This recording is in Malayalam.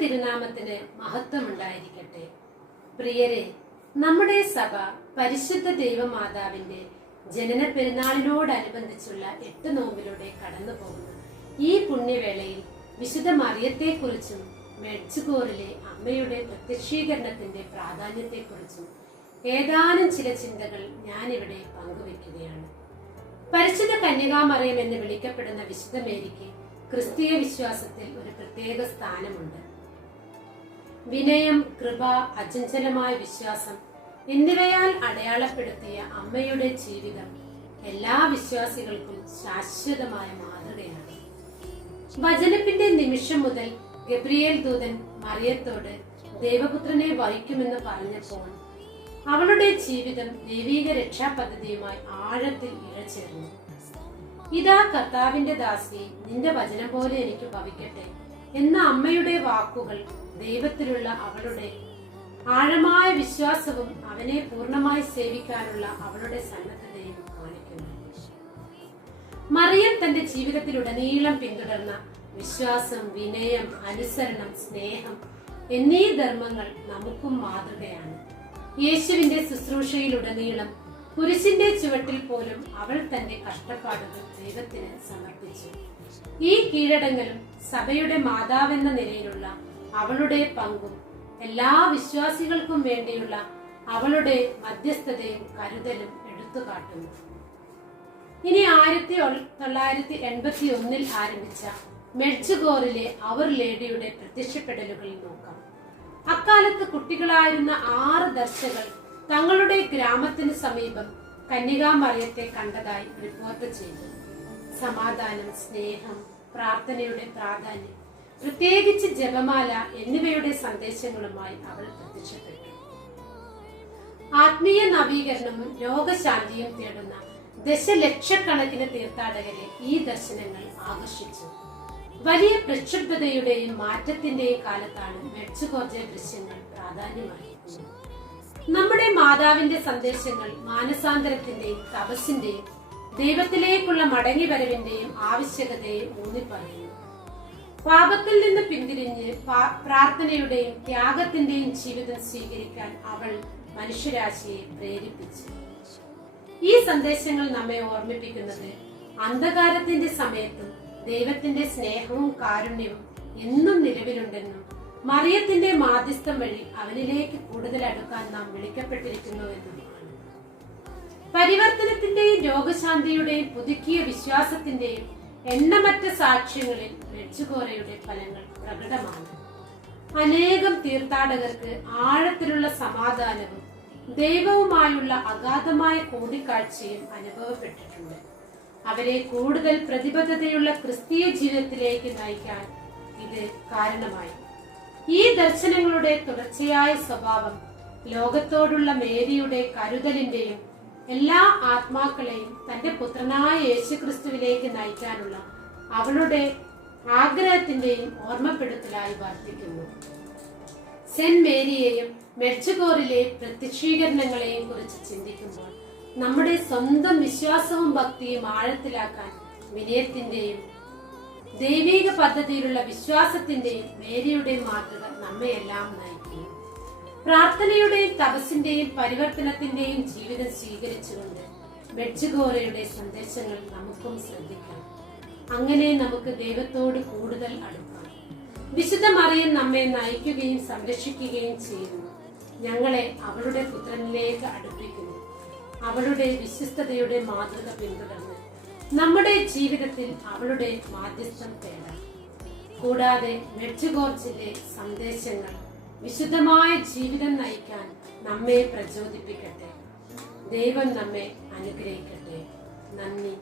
തിരുനാമത്തിന് മഹത്വമുണ്ടായിരിക്കട്ടെ. പ്രിയരെ നമ്മുടെ സഭ പരിശുദ്ധ ദൈവമാതാവിന്റെ ജനന പെരുന്നാളിനോടനുബന്ധിച്ചുള്ള എട്ട് നോമ്പിലൂടെ കടന്നു പോകുന്നു ഈ പുണ്യവേളയിൽ വിശുദ്ധ മറിയത്തെക്കുറിച്ചും മെഡ്സുകോറിലെ അമ്മയുടെ പ്രത്യക്ഷീകരണത്തിന്റെ പ്രാധാന്യത്തെക്കുറിച്ചും ഏതാനും ചില ചിന്തകൾ ഞാനിവിടെ പങ്കുവെക്കുകയാണ്. പരിശുദ്ധ കന്യകാമറിയം എന്ന് വിളിക്കപ്പെടുന്ന വിശുദ്ധ മേരിക്ക് ക്രിസ്തീയ വിശ്വാസത്തിൽ ഒരു പ്രത്യേക സ്ഥാനമുണ്ട്. വിനയം കൃപ അചഞ്ചലമായ വിശ്വാസം എന്നിവയാൽ അടയാളപ്പെടുത്തിയ അമ്മയുടെ ജീവിതം എല്ലാ വിശ്വാസികൾക്കും ശാശ്വതമായ മാതൃകയാണ്. വചനത്തിന്റെ നിമിഷം മുതൽ ഗബ്രിയേൽ ദൂതൻ മറിയത്തോട് ദേവപുത്രനെ വഹിക്കുമെന്ന് പറഞ്ഞപ്പോൾ അവളുടെ ജീവിതം ദൈവീക രക്ഷാ പദ്ധതിയുമായി ആഴത്തിൽ ഇഴചേർന്നു. ഇതാ കർത്താവിന്റെ ദാസി നിന്റെ വചനം പോലെ എനിക്ക് ഭവിക്കട്ടെ. എന്ന അമ്മയുടെ വാക്കുകൾ ദൈവത്തിലുള്ള അവളുടെ ആഴമായ വിശ്വാസവും അവനെ പൂർണമായി സേവിക്കാനുള്ള അവളുടെ സന്നദ്ധതയും കാണിക്കുന്നു. മറിയം തന്റെ ജീവിതത്തിലുടനീളം പിന്തുടർന്ന വിശ്വാസം വിനയം അനുസരണം സ്നേഹം എന്നീ ധർമ്മങ്ങൾ നമുക്കും മാതൃകയാണ്. യേശുവിന്റെ ശുശ്രൂഷയിലുടനീളം കുരിശിന്റെ ചുവട്ടിൽ പോലും അവൾ തന്റെ കഷ്ടപ്പാടുകൾ ദൈവത്തിന് സമർപ്പിച്ചു. ഈ കീഴടങ്ങലും സഭയുടെ മാതാവെന്ന നിലയിലുള്ള അവളുടെ പങ്കും എല്ലാ വിശ്വാസികൾക്കും വേണ്ടിയുള്ള അവളുടെ മധ്യസ്ഥതയും കരുതലും എടുത്തുകാട്ടുന്നു. ഇനി ആയിരത്തി തൊള്ളായിരത്തി എൺപത്തി ഒന്നിൽ ആരംഭിച്ച മെഡ്ജുഗോറിലെ അവർ ലേഡിയുടെ പ്രത്യക്ഷപ്പെടലുകളിൽ നോക്കാം. അക്കാലത്ത് കുട്ടികളായിരുന്ന ആറ് ദർശകൾ തങ്ങളുടെ ഗ്രാമത്തിന് സമീപം കന്യകാമറിയത്തെ കണ്ടതായി റിപ്പോർട്ട് ചെയ്തു. സമാധാനം സ്നേഹം പ്രാർത്ഥനയുടെ പ്രാധാന്യം പ്രത്യേകിച്ച് ജപമാല എന്നിവയുടെ സന്ദേശങ്ങളുമായി അവൾ പ്രത്യക്ഷപ്പെട്ടു. ആത്മീയ നവീകരണവും രോഗശാന്തിയും തേടുന്ന ദശലക്ഷക്കണക്കിന് തീർത്ഥാടകരെ ഈ ദർശനങ്ങൾ ആകർഷിച്ചു. വലിയ പ്രക്ഷുബ്ധതയുടെയും മാറ്റത്തിന്റെയും കാലത്താണ് മെച്ചുകോർജ ദൃശ്യങ്ങൾ പ്രാധാന്യമായിരിക്കുന്നത് നമ്മുടെ മാതാവിന്റെ സന്ദേശങ്ങൾ മാനസാന്തരത്തിന്റെയും തപസ്സിന്റെയും ദൈവത്തിലേക്കുള്ള മടങ്ങിവരവിന്റെയും ആവശ്യകതയെ ഊന്നിപ്പറയുന്നു. പാപത്തിൽ നിന്ന് പിന്തിരിഞ്ഞ് പ്രാർത്ഥനയുടെയും ത്യാഗത്തിന്റെയും ജീവിതം സ്വീകരിക്കാൻ അവൾ മനുഷ്യരാശിയെ പ്രേരിപ്പിച്ചു. ഈ സന്ദേശങ്ങൾ നമ്മെ ഓർമ്മിപ്പിക്കുന്നത് അന്ധകാരത്തിന്റെ സമയത്തും ദൈവത്തിന്റെ സ്നേഹവും കാരുണ്യവും എന്നും നിലവിലുണ്ടെന്നും മറിയത്തിന്റെ മാധ്യസ്ഥം വഴി അവനിലേക്ക് കൂടുതൽ അടുക്കാൻ നാം വിളിക്കപ്പെട്ടിരിക്കുന്നുവെന്നുമാണ് പരിവർത്തനത്തിന്റെയും രോഗശാന്തിയുടെയും പുതുക്കിയ വിശ്വാസത്തിന്റെയും എണ്ണമറ്റ സാക്ഷ്യങ്ങളിൽ മെഡ്ജുഗോറയുടെ ഫലങ്ങൾ പ്രകടമാണ്. അനേകം തീർത്ഥാടകർക്ക് ആഴത്തിലുള്ള സമാധാനവും ദൈവവുമായുള്ള അഗാധമായ കൂടിക്കാഴ്ചയും അനുഭവപ്പെട്ടിട്ടുണ്ട്. അവരെ കൂടുതൽ പ്രതിബദ്ധതയുള്ള ക്രിസ്തീയ ജീവിതത്തിലേക്ക് നയിക്കാൻ ഇത് കാരണമായി. ഈ ദർശനങ്ങളുടെ തുടർച്ചയായ സ്വഭാവം ലോകത്തോടുള്ള മേരിയുടെ കരുതലിന്റെയും എല്ലാ ആത്മാക്കളെയും തന്റെ പുത്രനായ യേശുക്രിസ്തുവിലേക്ക് നയിക്കാനുള്ള അവളുടെ ആഗ്രഹത്തിന്റെയും ഓർമ്മപ്പെടുത്തലായി വർദ്ധിക്കുന്നു സെന്റ് മേരിയെയും മെഡ്ജഗോറിലെ പ്രത്യക്ഷീകരണങ്ങളെയും കുറിച്ച് ചിന്തിക്കുമ്പോൾ നമ്മുടെ സ്വന്തം വിശ്വാസവും ഭക്തിയും ആഴത്തിലാക്കാൻ വിനയത്തിന്റെയും ദൈവിക പദ്ധതിയിലുള്ള വിശ്വാസത്തിന്റെയും മേരിയുടെയും മാതൃക നമ്മയെല്ലാം നയിക്കുകയും പ്രാർത്ഥനയുടെയും തപസ്സിന്റെയും പരിവർത്തനത്തിന്റെയും ജീവിതം സ്വീകരിച്ചുകൊണ്ട് മെഡ്ജഗോറയുടെ സന്ദേശങ്ങൾ നമുക്കും ശ്രദ്ധിക്കാം. അങ്ങനെ നമുക്ക് ദൈവത്തോട് കൂടുതൽ അടുക്കാം. വിശുദ്ധ മറിയം നമ്മെ നയിക്കുകയും സംരക്ഷിക്കുകയും ചെയ്യുന്നു. ഞങ്ങളെ അവളുടെ പുത്രനിലേക്ക് അടുപ്പിക്കുന്നു. അവളുടെ വിശ്വസ്തതയുടെ മാതൃക പിന്തുടർന്ന് നമ്മുടെ ജീവിതത്തിൽ അവളുടെ മാധ്യസ്ഥം തേടാം കൂടാതെ മെഡ്ജുഗോർജിന്റെ സന്ദേശങ്ങൾ വിശുദ്ധമായ ജീവിതം നയിക്കാൻ നമ്മെ പ്രചോദിപ്പിക്കട്ടെ. ദൈവം നമ്മെ അനുഗ്രഹിക്കട്ടെ. നന്ദി.